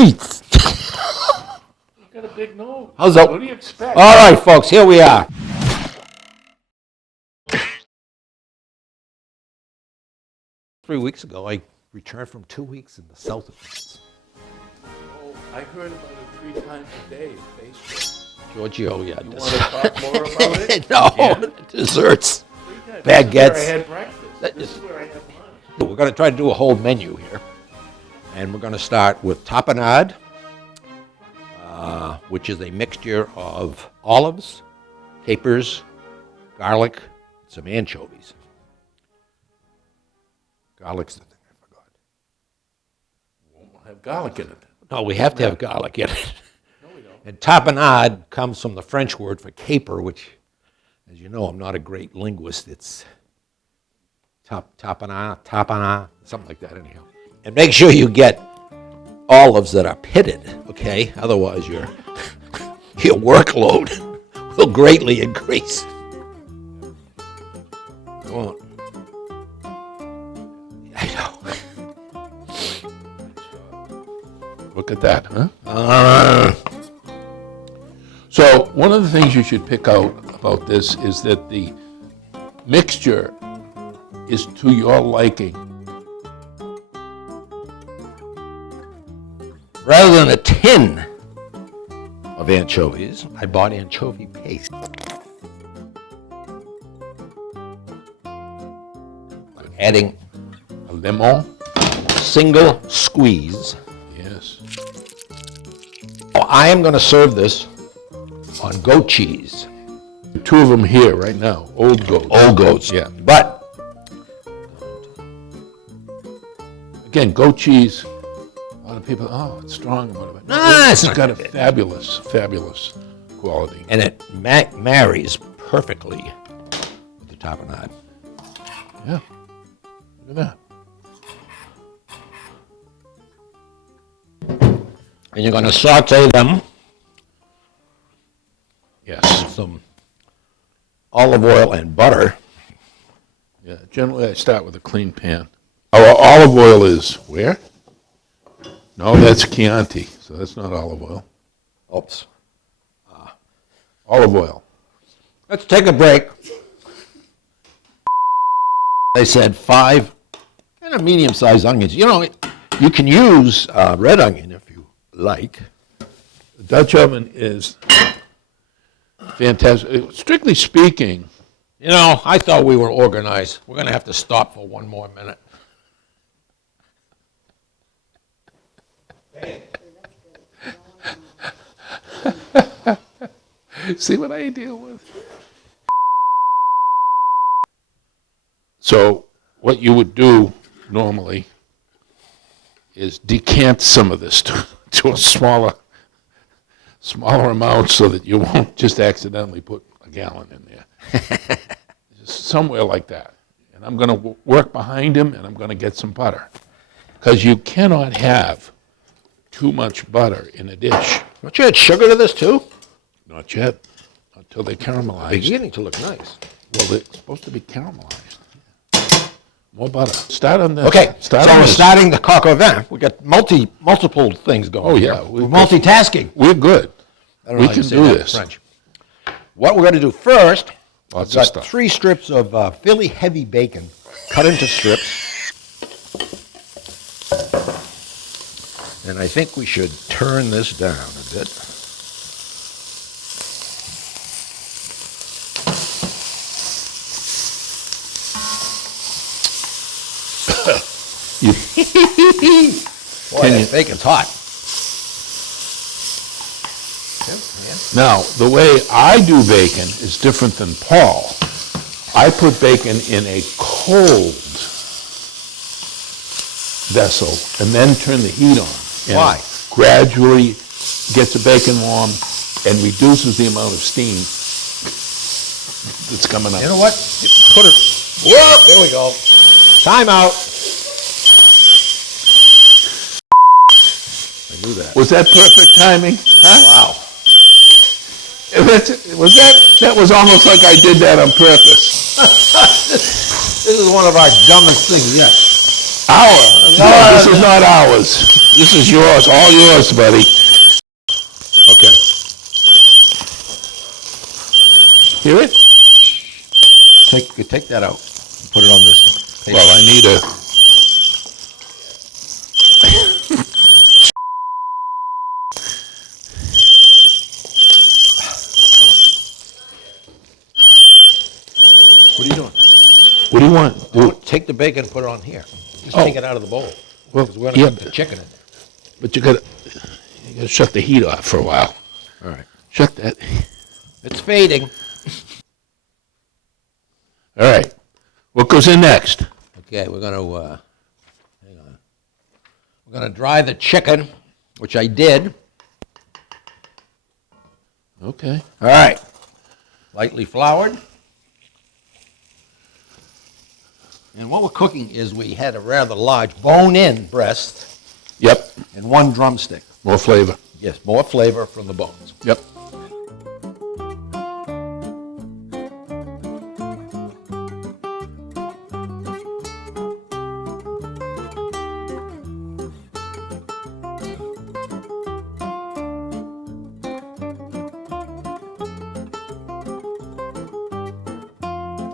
Jeez. You got a big nose. How's that? What do you expect? All right, folks, here we are. Three weeks ago, I returned from 2 weeks in the south of France. Oh, I heard about it 3 times a day on Facebook. Giorgio, yeah. You want to talk more about it? No, Again? Desserts, This baguettes. is where I had breakfast. This is where I had lunch. We're going to try to do a whole menu here. And we're going to start with Tapenade, which is a mixture of olives, capers, garlic, some anchovies. Garlic's the thing I forgot. We'll have garlic in it. No, we have to have garlic in it. No, we don't. And tapenade comes from the French word for caper, which, as you know, I'm not a great linguist. It's tapenade, something like that anyhow. And make sure you get olives that are pitted, okay? Otherwise, your workload will greatly increase. Go on. I know. Look at that, huh? So one of the things you should pick out about this is that the mixture is to your liking. Rather than a tin of anchovies, I bought anchovy paste. Adding A lemon? single squeeze. Yes. I am going to serve this on goat cheese. 2 of them here right now, old goats. Old goats. Yeah. But Again, goat cheese, a lot of people, oh, it's strong. it's It's not got a good. fabulous quality. and it marries perfectly with the tapenade. Yeah, look at that. And you're going to saute them Yes. with some olive oil and butter. Yeah, generally I start with a clean pan. Our olive oil is where? No, that's Chianti, so that's not olive oil. Oops. Olive oil. Let's take a break. They said 5 kind of medium-sized onions. You know, you can use red onion if you like. The Dutch oven is fantastic. Strictly speaking, You know, I thought we were organized. We're going to have to stop for one more minute. see what I deal with? So what you would do normally is decant some of this to a smaller amount so that you won't just accidentally put a gallon in there. Just somewhere like that. And I'm going to work behind him, and I'm going to get some butter. Because you cannot have too much butter in a dish. Don't you add sugar to this too? Not yet, until they They're caramelize. beginning to look nice. Well, they're supposed to be caramelized. More butter. Start on this. Okay, Start so on we're this. starting the Coq Au Vin. We got multiple things going. Oh, yeah. We're multitasking. We're good. I don't know We how you can say do that in this. French. What we're going to do first, Lots I've of got stuff. 3 strips of fairly heavy bacon cut into strips. And I think we should turn this down a bit. You, Boy, Can that you- bacon's hot. now, the way I do bacon is different than Paul. I put bacon in a cold vessel and then turn the heat on. And Why? it gradually gets the bacon warm and reduces the amount of steam that's coming up. You know what? Put it. Whoop! There we go. Time out. I knew that. Was that perfect timing? Huh? Wow. That was almost like I did that on purpose. This is one of our dumbest things yet. No, this is not ours. This is yours, all yours, buddy. Okay. Hear it? Take that out. Put it on this. Well, I need a... What are you doing? What do you want? Do it. Take the bacon and put it on here. Just Oh. take it out of the bowl. Well, Because we're going to yeah, put the chicken in there. but you gotta shut the heat off for a while. All right. Shut that. It's fading. All right. What goes in next? Okay, we're going to, hang on. We're going to dry the chicken, which I did. Okay. All right. Lightly floured. And what we're cooking is we had a rather large bone-in breast Yep. and one drumstick. More flavor. Yes, more flavor from the bones. Yep.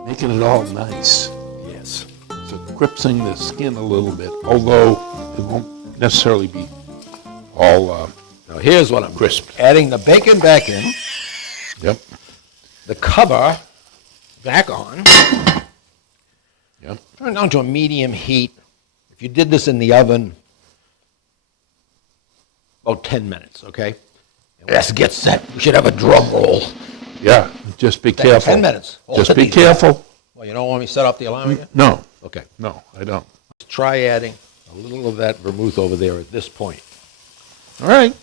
Making it all nice. Yes. So gripsing the skin a little bit, although it won't necessarily be all Now here's what I'm crisp. adding the bacon back in, Yep. the cover back on, Yep. turn it down to a medium heat. If you did this in the oven, about 10 minutes, okay? And let's get set. We should have a drum roll. Yeah. Just be careful. 10 minutes. Just be careful. Well, you don't want me to set off the alarm again? No. Okay. No, I don't. Let's try adding a little of that vermouth over there at this point. All right.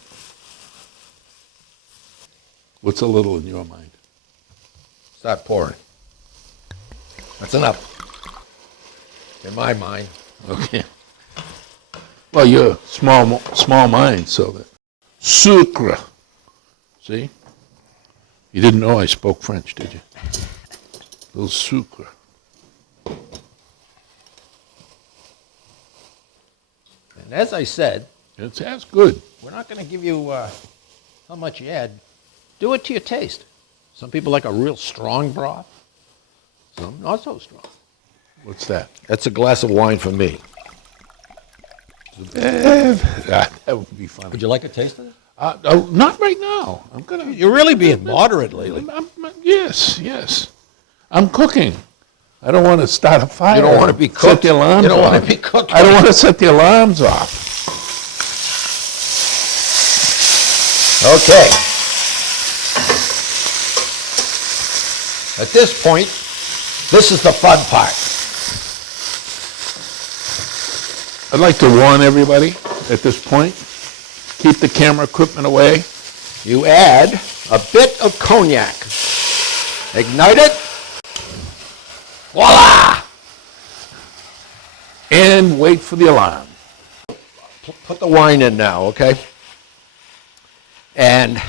What's a little in your mind? Start pouring. That's enough. In my mind. Okay. Well, you're small mind, so that sucre. See? You didn't know I spoke French, did you? Little sucre. And as I said, That's good. we're not going to give you how much you add. Do it to your taste. Some people like a real strong broth. Some not so strong. What's that? That's a glass of wine for me. That would be fun. Would you like a taste of it? Not right now. I'm gonna. You're really being moderate lately. Yes. I'm cooking. I don't want to start a fire. You don't want to be Set cooked. the alarms You don't off. want to be cooked. I don't want to set the alarms off. Okay. At this point, this is the fun part. I'd like to warn everybody at this point, keep the camera equipment away. You add a bit of cognac. Ignite it. Voila! And wait for the alarm. Put the wine in now, okay? And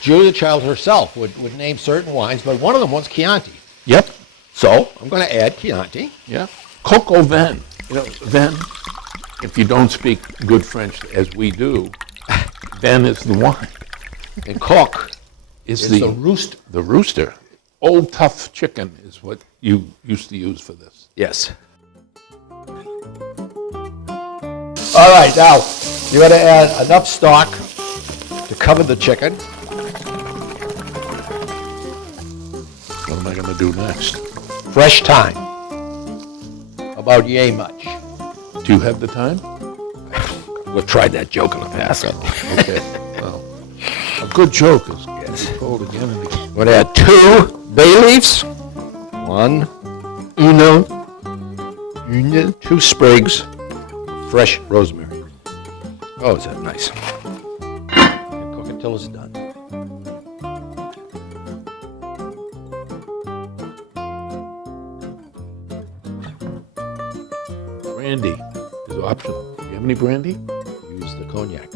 Julia Child herself would name certain wines, but one of them was Chianti. Yep. So I'm going to add Chianti. Yeah. Coq Au Vin. You know, vin, if you don't speak good French as we do, vin is the wine. And coq Is is the rooster. The rooster. Old tough chicken is what you used to use for this. Yes. All right, now you're going to add enough stock to cover the chicken. What am I going to do next? Fresh thyme. About yay much. Do you have the time? We've tried that joke in the past. Okay. Well, a good joke is told again and again. We're going to add 2 bay leaves. 1, 2 sprigs of fresh rosemary. Oh, is that nice? And cook it till it's done. Brandy is optional. Do you have any brandy? Use the cognac.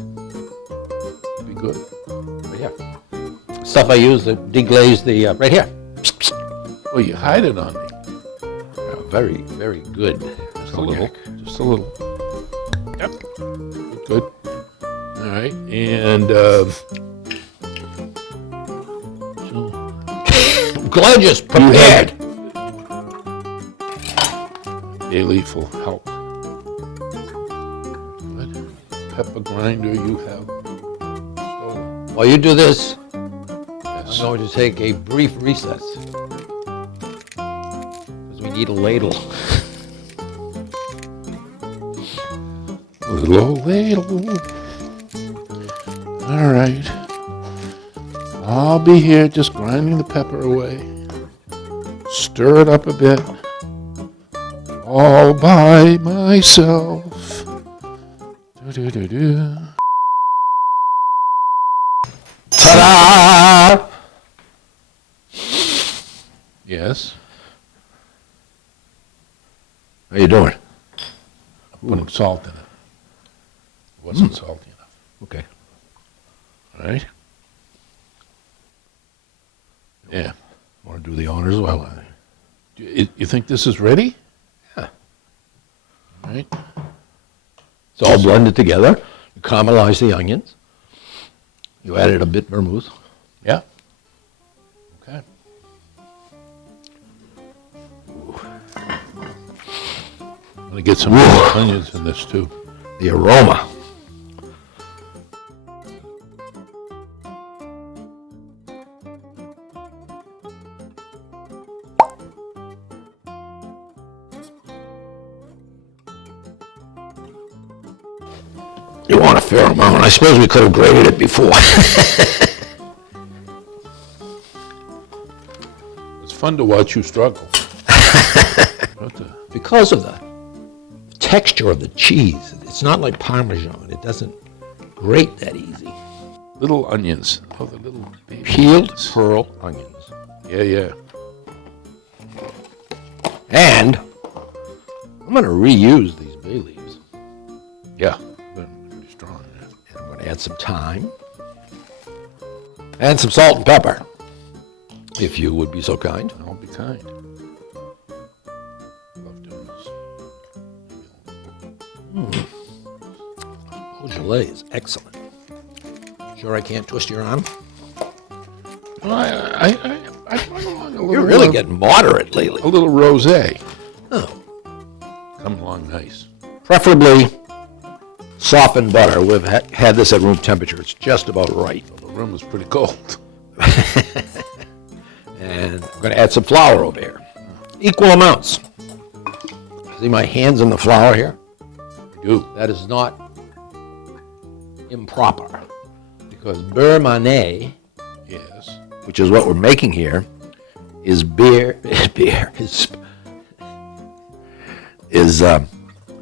Be good. Right here. Stuff I use to deglaze the, right here. Oh, you hide it on me. Very, very good. Just a little. Just a little. Good Good. All right, and I'm glad you're prepared. bay leaf will help. Good. Pepper grinder you have. So, While you do this, yes. I'm going to take a brief recess. Because we need a ladle. Little old ladle. All right. I'll be here just grinding the pepper away. Stir it up a bit. All by myself. Do-do-do-do. Ta-da! Yes. How you doing? Putting salt in it. It wasn't salty enough. Okay. All right. Yeah. Want to do the honors while You think this is ready? Yeah. All right. It's all blended together. You caramelize the onions. You added a bit vermouth. Yeah. Okay. I'm going to get some onions in this too. The aroma. You want a fair amount. I suppose we could have grated it before. It's fun to watch you struggle. Because of the texture of the cheese. It's not like Parmesan. It doesn't grate that easy. Little onions. Oh, the little baby Peeled onions. pearl onions. Yeah, yeah. And I'm going to reuse these bay leaves. Yeah. They're pretty strong. Yeah. And I'm going to add some thyme. And some salt and pepper. If you would be so kind. I'll be kind. Love doing this. Beaujolais is excellent. Sure I can't twist your arm? Well, I went along a little. You're really getting moderate lately. a little rosé. Oh. Come along nice. Preferably softened butter. We've had this at room temperature. It's just about right. The room is pretty cold. And I'm going to add some flour over here. Equal amounts. See my hands in the flour here? I do. That is not improper. Because beurre mané, Yes. which is what we're making here, is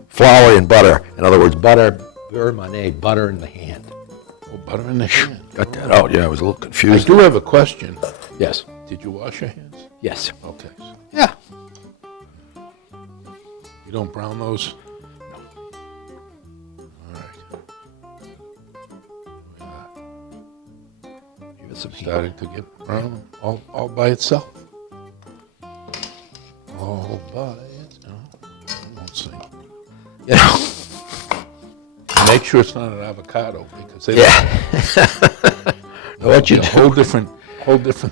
flour and butter. In other words, butter, beurre mané, butter in the hand. Oh, butter in the hand. Got that out? Yeah, I was a little I confused. do have a question. Yes. Did you wash your hands? Yes. Okay. Yeah. You don't brown those? All right. Give it some heat. Starting to get brown all by itself. All by itself. I won't sing. You know. Make sure it's not an avocado because they Yeah. Know what you a do? whole different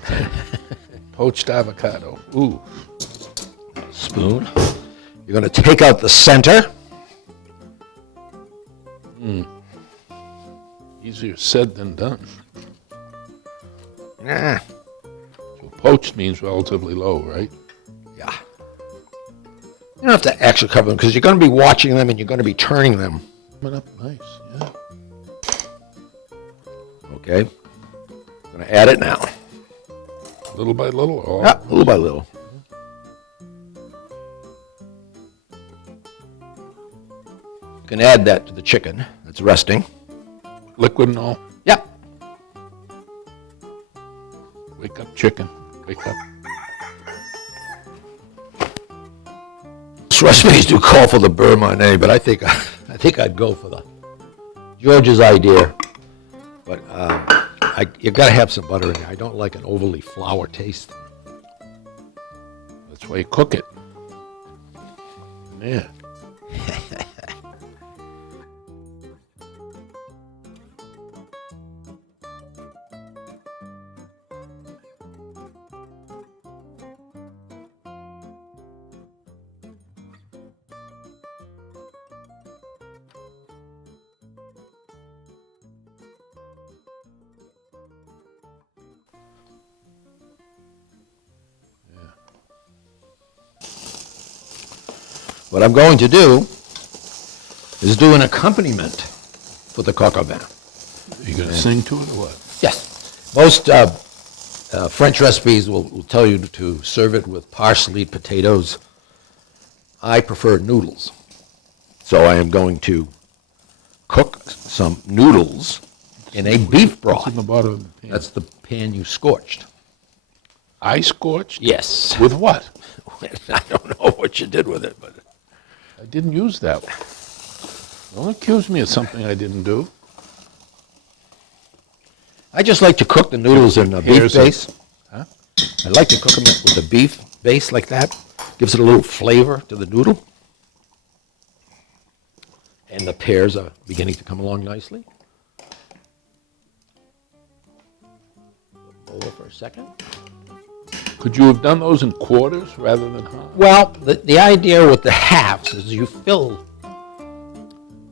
thing. Poached avocado. Ooh. Spoon. You're going to take out the center. Easier said than done. Ah. So poached means relatively low, right? Yeah. You don't have to actually cover them because you're going to be watching them and you're going to be turning them. Coming up nice, yeah. Okay. I'm going to add it now. Little by little. Or Yeah, little by little. You can add that to the chicken that's resting. liquid and all. Yep. Wake up, chicken. Wake up. Most recipes do call for the beurre mané, but I think I'd go for the George's idea. But you got to have some butter in there. I don't like an overly flour taste. That's why you cook it. Yeah. what I'm going to do is do an accompaniment for the Coq Au Vin. Are you going to sing to it or what? Yes. Most French recipes will tell you to serve it with parsley, potatoes. I prefer noodles. So I am going to cook some noodles in a beef broth. What's in the bottom of the pan? That's the pan you scorched. I scorched? Yes. With what? I don't know what you did with it, but I didn't use that one. Don't accuse me of something I didn't do. I just like to cook the noodles in a beef Here's base. Huh? I like to cook them with a beef base like that. Gives it a little flavor to the noodle. And the pears are beginning to come along nicely. Over for a second. Could you have done those in quarters rather than half? Well, the idea with the halves is you fill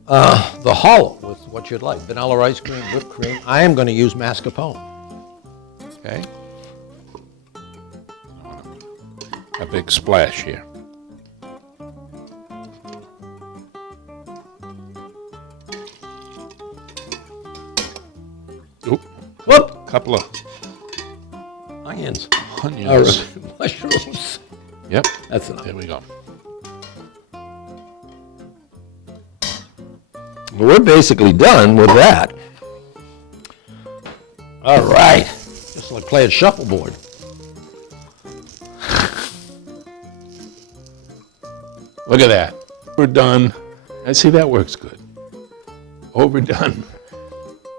the hollow with what you'd like. Vanilla ice cream, whipped cream. I am going to use mascarpone. Okay. A big splash here. Oop, Whoop! couple of Onions. onions. Mushrooms. Yep, That's enough. there we go. Well, we're basically done with that. All right. Just like playing shuffleboard. Look at that. Overdone. I see that works good. Overdone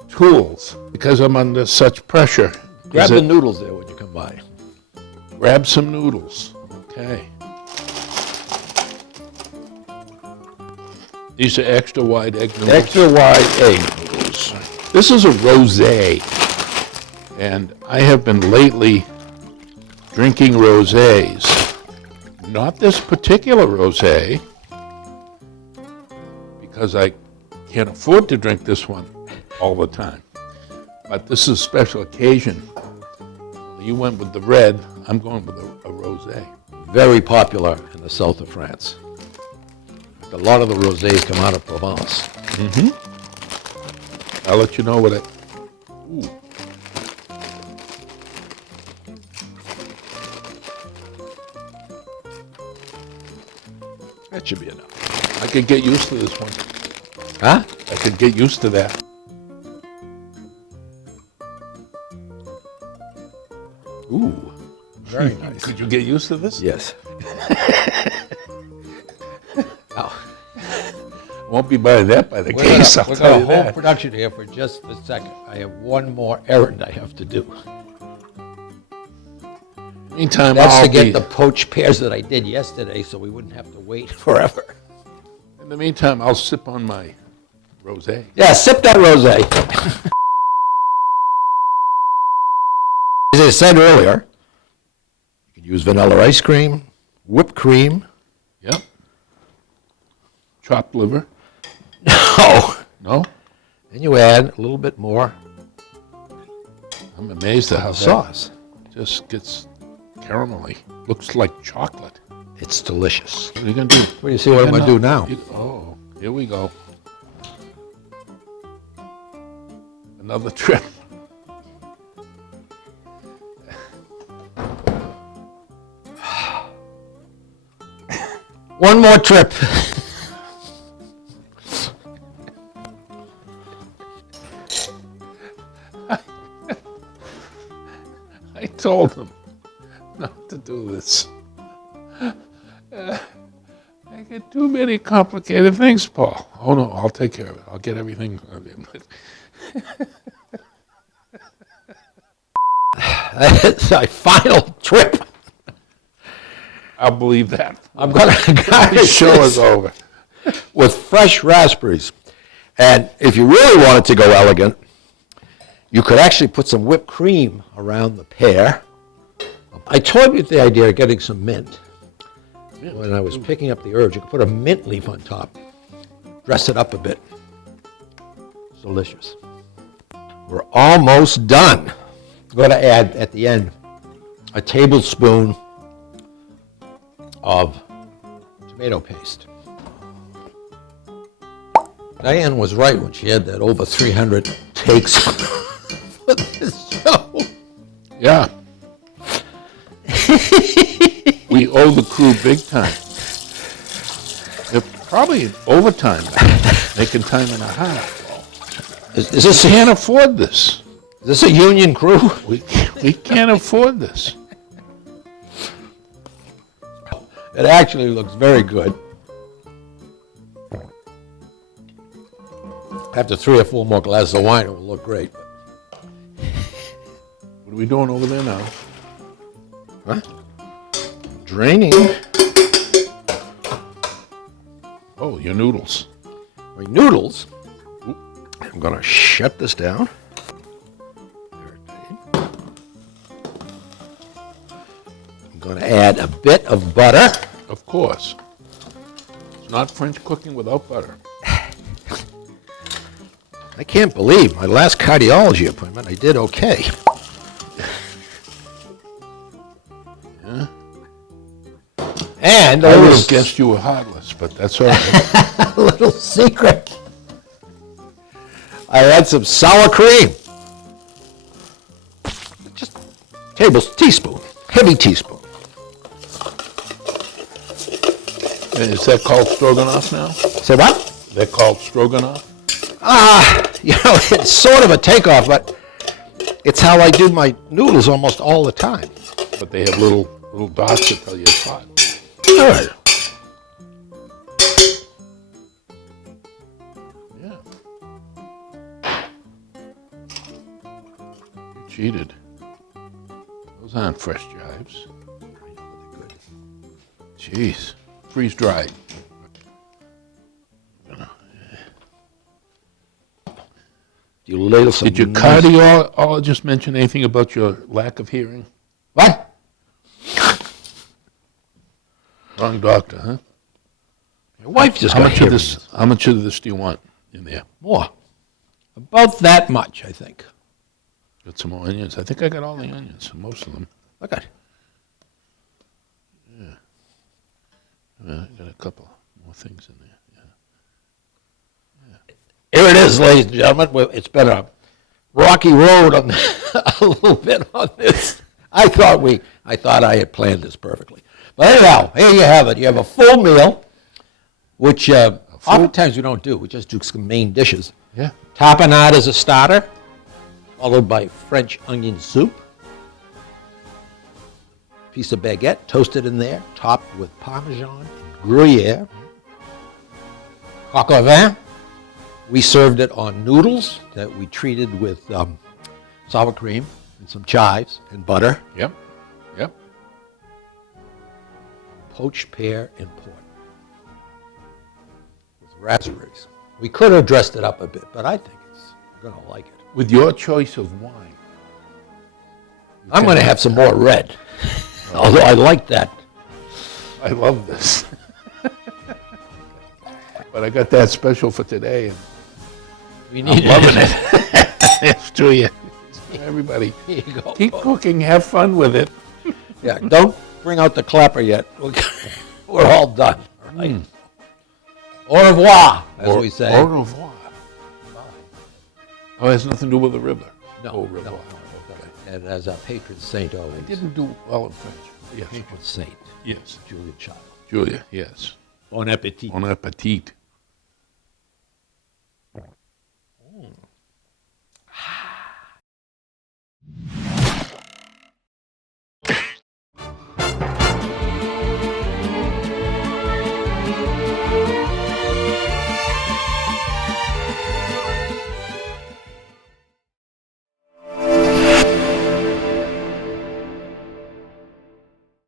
tools because I'm under such pressure. Grab Is the it- noodles there when you come by. Grab some noodles. Okay. These are extra wide egg noodles. Extra wide egg noodles. This is a rosé, and I have been lately drinking rosés. Not this particular rosé, because I can't afford to drink this one all the time. But this is a special occasion. You went with the red, I'm going with a rosé. Very popular in the south of France. A lot of the rosés come out of Provence. I'll let you know what it. Ooh. That should be enough. I could get used to this one. Huh? I could get used to that. Ooh. Very nice. Could you get used to this? Yes. Oh, Won't be by that by the we're case, gonna I'll tell you hold that. production here for just a second. I have one more errand I have to do. Meantime, That's I'll to get be, the poached pears that I did yesterday, so we wouldn't have to wait forever. in the meantime, I'll sip on my rosé. Yeah, sip that rosé. As I said earlier, you can use vanilla ice cream, whipped cream. Yep. Chopped liver. No. No? And you add a little bit more I'm amazed at how that sauce. just gets caramelly. Looks like chocolate. It's delicious. What are you going to do? What do you see what I'm going to do now? Oh, here we go. Another trip. One more trip. I told him not to do this. I get too many complicated things, Paul. Oh no, I'll take care of it. I'll get everything. It's my final trip. I'll believe that. I'm going to The garnish show is this over. with fresh raspberries. And if you really wanted to go elegant, you could actually put some whipped cream around the pear. I toyed with the idea of getting some mint. When I was picking up the herbs, you could put a mint leaf on top, dress it up a bit. It's delicious. We're almost done. I'm going to add at the end a tablespoon of tomato paste. Diane was right when she had that over 300 takes for this show. Yeah. We owe the crew big time. They're probably in overtime now, making time and a half. Is this Can't afford this. Is this a union crew? We can't afford this. It actually looks very good. After 3 or 4 more glasses of wine, it will look great. What are we doing over there now? Huh? Draining Oh, your noodles. my noodles. I'm going to shut this down. I'm going to add a bit of butter. Of course. It's not French cooking without butter. I can't believe my last cardiology appointment, I did okay. Yeah. And I a would little, have guessed you were heartless, but that's all right. a little secret. I had some sour cream. Just teaspoon, heavy teaspoon. Is that called stroganoff now? Say what? They're called stroganoff? It's sort of a takeoff, but it's how I do my noodles almost all the time. But they have little dots that tell you it's hot. All right. Yeah. You cheated. Those aren't fresh chives. Jeez. Freeze dried. You ladle some. Did your cardiologist mention anything about your lack of hearing? What? Wrong doctor, huh? My wife just How got much hearing of this? How much of this do you want in there? More. About that much, I think. Got some more onions. I think I got all the onions, most of them. Look at it. Yeah, I got a couple more things in there. Here it is, ladies and gentlemen. Well, it's been a rocky road on a little bit on this. I thought I had planned this perfectly. But anyhow, here you have it. You have a full meal, which oftentimes we don't do. We just do some main dishes. Yeah. Tapenade is a starter, followed by French onion soup. Piece of baguette toasted in there, topped with Parmesan and Gruyere. Coq Au Vin. We served it on noodles that we treated with sour cream and some chives and butter. Yep. Poached pear and port with raspberries. We could have dressed it up a bit, but I think you're going to like it. With your choice of wine. I'm going to have some more red, although I like that. I love this. But I got that special for today, and We I'm loving it. It's to you. Everybody, Here you go. keep cooking, have fun with it. Yeah, don't bring out the clapper yet. We're all done. All right. Au revoir, as we say. Au revoir. Oh, it has nothing to do with the river. No, Au revoir. no. And as our patron saint always. I didn't do well in French. Yes. Patron saint, Yes. Julia Child. Julia, yes. Bon appetit. Bon appetit.